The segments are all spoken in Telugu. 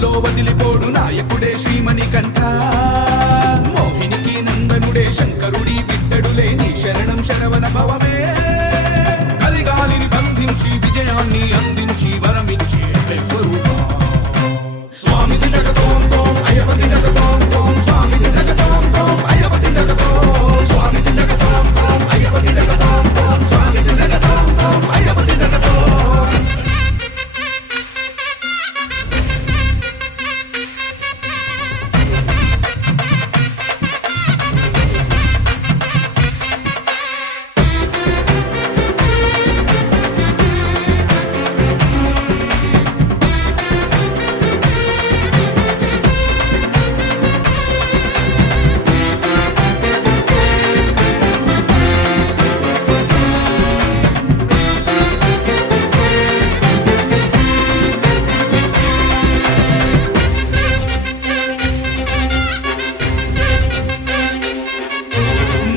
బాధలో వదిలిపోడు నాయకుడే శ్రీమణికంఠ మోహినికి నందనుడే శంకరుడి బిడ్డడులే నీ శరణం శరవణ భవమే కలిగాలిని బంధించి విజయాన్ని అందించి వరమిచ్చి స్వరూప స్వామి దిగతోం తోం అయ్యపతి దిగతోం తోం స్వామి దిగతోం తోం అయ్యపతి దిగతోం స్వామి దిగతోం తోం అయ్యపతి దిగతోం తోం స్వామి దిగతోం తోం అయ్యపతి దిగతోం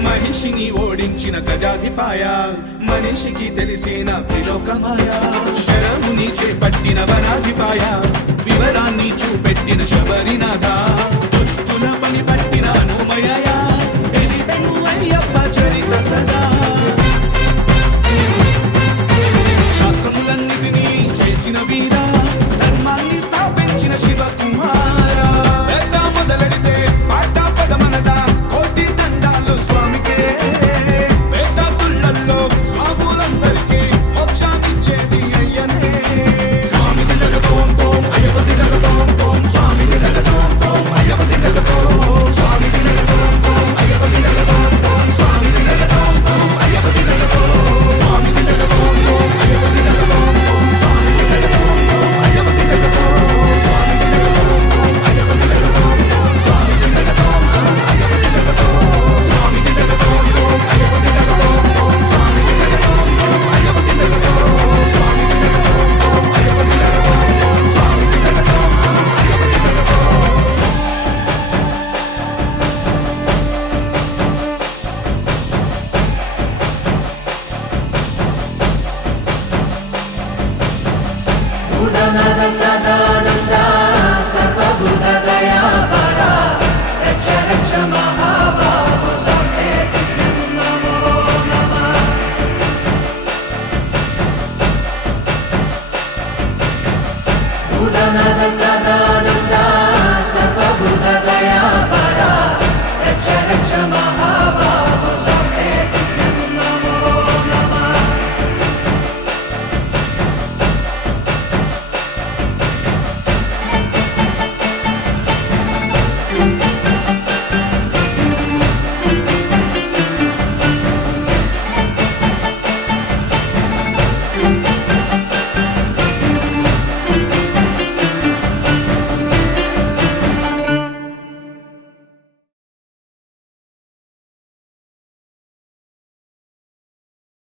మనిషిని ఓడించిన గజాధిపాయ మనిషికి తెలిసిన త్రిలోకమాయ శరముని చేపట్టిన వనాధిపాయ వివరాన్ని చూపెట్టిన శబరినాథ దుష్టుల పని